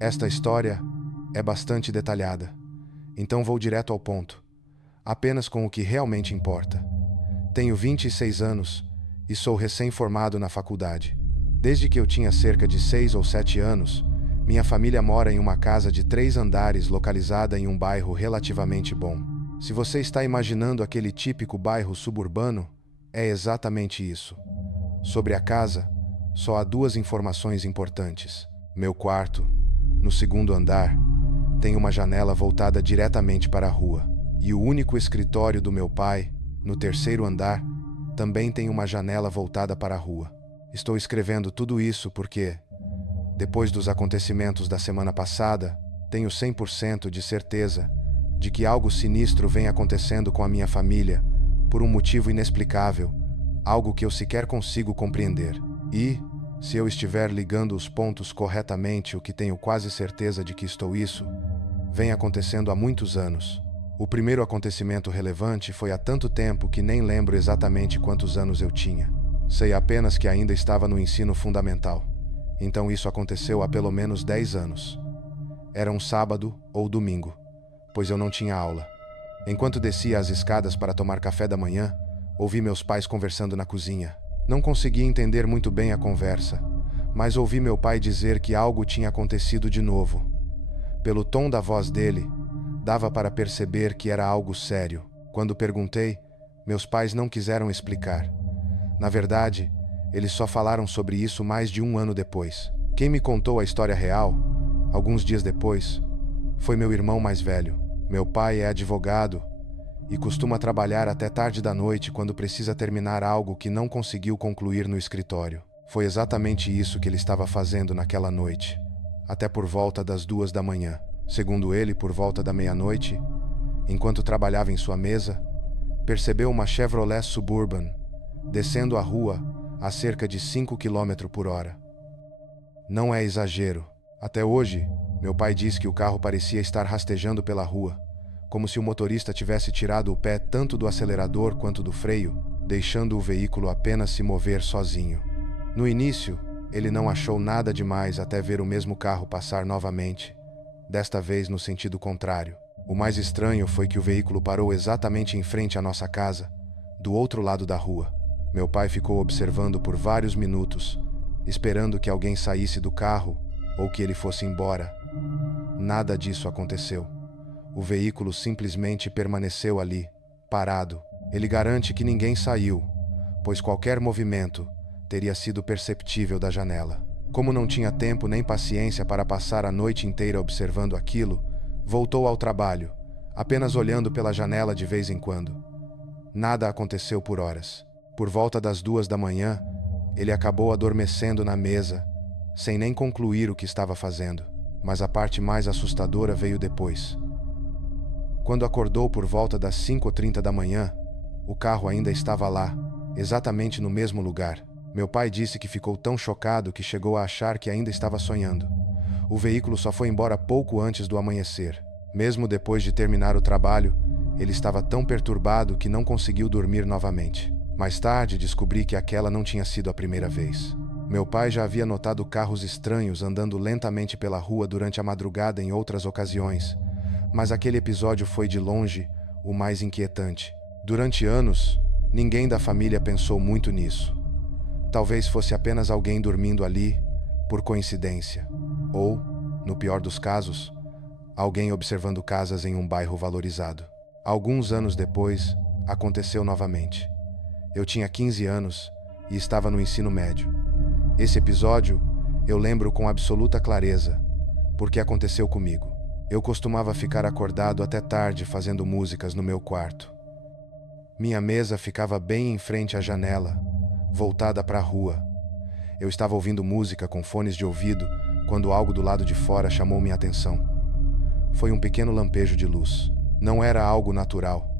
Esta história é bastante detalhada, então vou direto ao ponto, apenas com o que realmente importa. Tenho 26 anos e sou recém-formado na faculdade. Desde que eu tinha cerca de 6 ou 7 anos, minha família mora em uma casa de 3 andares localizada em um bairro relativamente bom. Se você está imaginando aquele típico bairro suburbano, é exatamente isso. Sobre a casa, só há 2 informações importantes. Meu quarto, no segundo andar, tem uma janela voltada diretamente para a rua. E o único escritório do meu pai, no terceiro andar, também tem uma janela voltada para a rua. Estou escrevendo tudo isso porque, depois dos acontecimentos da semana passada, tenho 100% de certeza de que algo sinistro vem acontecendo com a minha família, por um motivo inexplicável, algo que eu sequer consigo compreender. E, se eu estiver ligando os pontos corretamente, o que tenho quase certeza de que estou isso, vem acontecendo há muitos anos. O primeiro acontecimento relevante foi há tanto tempo que nem lembro exatamente quantos anos eu tinha. Sei apenas que ainda estava no ensino fundamental. Então isso aconteceu há pelo menos 10 anos. Era um sábado ou domingo, pois eu não tinha aula. Enquanto descia as escadas para tomar café da manhã, ouvi meus pais conversando na cozinha. Não consegui entender muito bem a conversa, mas ouvi meu pai dizer que algo tinha acontecido de novo. Pelo tom da voz dele, dava para perceber que era algo sério. Quando perguntei, meus pais não quiseram explicar. Na verdade, eles só falaram sobre isso mais de 1 ano depois. Quem me contou a história real, alguns dias depois, foi meu irmão mais velho. Meu pai é advogado e costuma trabalhar até tarde da noite quando precisa terminar algo que não conseguiu concluir no escritório. Foi exatamente isso que ele estava fazendo naquela noite, até por volta das 2 da manhã. Segundo ele, por volta da meia-noite, enquanto trabalhava em sua mesa, percebeu uma Chevrolet Suburban descendo a rua a cerca de 5 km por hora. Não é exagero. Até hoje, meu pai diz que o carro parecia estar rastejando pela rua, como se o motorista tivesse tirado o pé tanto do acelerador quanto do freio, deixando o veículo apenas se mover sozinho. No início, ele não achou nada demais até ver o mesmo carro passar novamente, desta vez no sentido contrário. O mais estranho foi que o veículo parou exatamente em frente à nossa casa, do outro lado da rua. Meu pai ficou observando por vários minutos, esperando que alguém saísse do carro ou que ele fosse embora. Nada disso aconteceu. O veículo simplesmente permaneceu ali, parado. Ele garante que ninguém saiu, pois qualquer movimento teria sido perceptível da janela. Como não tinha tempo nem paciência para passar a noite inteira observando aquilo, voltou ao trabalho, apenas olhando pela janela de vez em quando. Nada aconteceu por horas. Por volta das 2 da manhã, ele acabou adormecendo na mesa, sem nem concluir o que estava fazendo. Mas a parte mais assustadora veio depois. Quando acordou por volta das 5h30 da manhã, o carro ainda estava lá, exatamente no mesmo lugar. Meu pai disse que ficou tão chocado que chegou a achar que ainda estava sonhando. O veículo só foi embora pouco antes do amanhecer. Mesmo depois de terminar o trabalho, ele estava tão perturbado que não conseguiu dormir novamente. Mais tarde, descobri que aquela não tinha sido a primeira vez. Meu pai já havia notado carros estranhos andando lentamente pela rua durante a madrugada em outras ocasiões, mas aquele episódio foi de longe o mais inquietante. Durante anos, ninguém da família pensou muito nisso. Talvez fosse apenas alguém dormindo ali, por coincidência. Ou, no pior dos casos, alguém observando casas em um bairro valorizado. Alguns anos depois, aconteceu novamente. Eu tinha 15 anos e estava no ensino médio. Esse episódio eu lembro com absoluta clareza, porque aconteceu comigo. Eu costumava ficar acordado até tarde fazendo músicas no meu quarto. Minha mesa ficava bem em frente à janela, voltada para a rua. Eu estava ouvindo música com fones de ouvido quando algo do lado de fora chamou minha atenção. Foi um pequeno lampejo de luz. Não era algo natural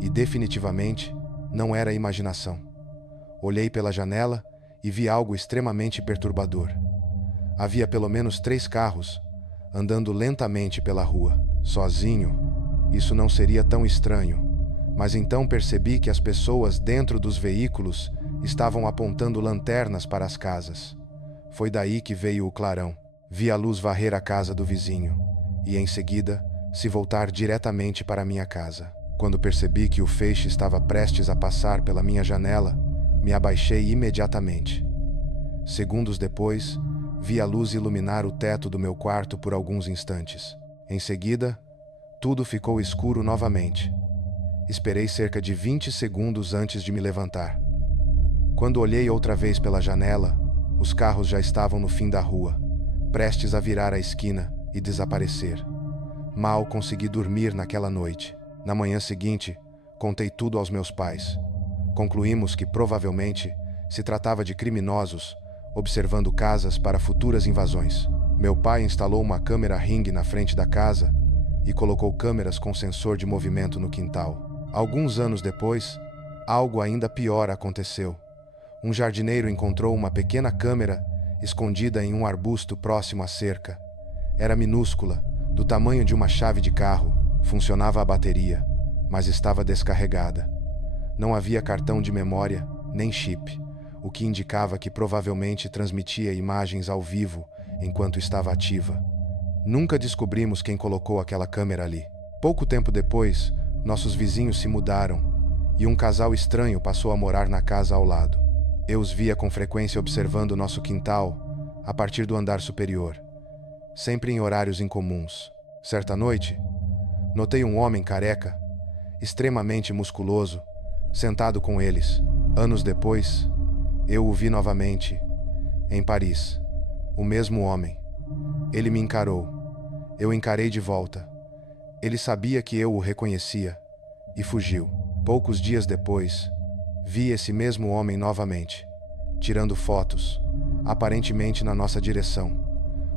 e definitivamente não era imaginação. Olhei pela janela e vi algo extremamente perturbador. Havia pelo menos 3 carros andando lentamente pela rua. Sozinho, isso não seria tão estranho, mas então percebi que as pessoas dentro dos veículos estavam apontando lanternas para as casas. Foi daí que veio o clarão. Vi a luz varrer a casa do vizinho e, em seguida, se voltar diretamente para minha casa. Quando percebi que o feixe estava prestes a passar pela minha janela, me abaixei imediatamente. Segundos depois, vi a luz iluminar o teto do meu quarto por alguns instantes. Em seguida, tudo ficou escuro novamente. Esperei cerca de 20 segundos antes de me levantar. Quando olhei outra vez pela janela, os carros já estavam no fim da rua, prestes a virar a esquina e desaparecer. Mal consegui dormir naquela noite. Na manhã seguinte, contei tudo aos meus pais. Concluímos que provavelmente se tratava de criminosos observando casas para futuras invasões. Meu pai instalou uma câmera Ring na frente da casa e colocou câmeras com sensor de movimento no quintal. Alguns anos depois, algo ainda pior aconteceu. Um jardineiro encontrou uma pequena câmera escondida em um arbusto próximo à cerca. Era minúscula, do tamanho de uma chave de carro, funcionava a bateria, mas estava descarregada. Não havia cartão de memória, nem chip, o que indicava que provavelmente transmitia imagens ao vivo enquanto estava ativa. Nunca descobrimos quem colocou aquela câmera ali. Pouco tempo depois, nossos vizinhos se mudaram e um casal estranho passou a morar na casa ao lado. Eu os via com frequência observando nosso quintal a partir do andar superior, sempre em horários incomuns. Certa noite, notei um homem careca, extremamente musculoso, sentado com eles. Anos depois, eu o vi novamente, em Paris. O mesmo homem. Ele me encarou. Eu encarei de volta. Ele sabia que eu o reconhecia e fugiu. Poucos dias depois, vi esse mesmo homem novamente, tirando fotos, aparentemente na nossa direção.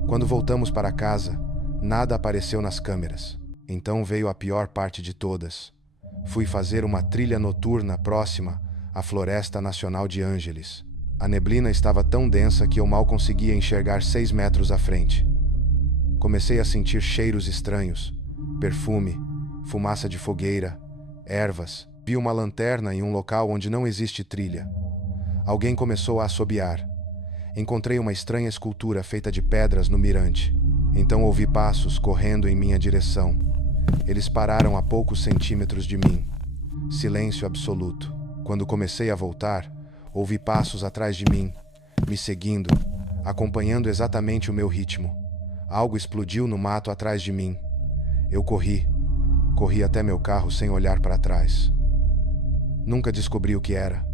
Quando voltamos para casa, nada apareceu nas câmeras. Então veio a pior parte de todas. Fui fazer uma trilha noturna próxima à Floresta Nacional de Ângeles. A neblina estava tão densa que eu mal conseguia enxergar 6 metros à frente. Comecei a sentir cheiros estranhos, perfume, fumaça de fogueira, ervas. Vi uma lanterna em um local onde não existe trilha. Alguém começou a assobiar. Encontrei uma estranha escultura feita de pedras no mirante. Então ouvi passos correndo em minha direção. Eles pararam a poucos centímetros de mim. Silêncio absoluto. Quando comecei a voltar, ouvi passos atrás de mim, me seguindo, acompanhando exatamente o meu ritmo. Algo explodiu no mato atrás de mim. Eu corri até meu carro sem olhar para trás. Nunca descobri o que era.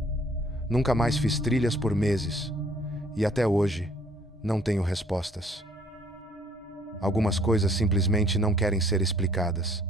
Nunca mais fiz trilhas por meses. E até hoje, não tenho respostas. Algumas coisas simplesmente não querem ser explicadas.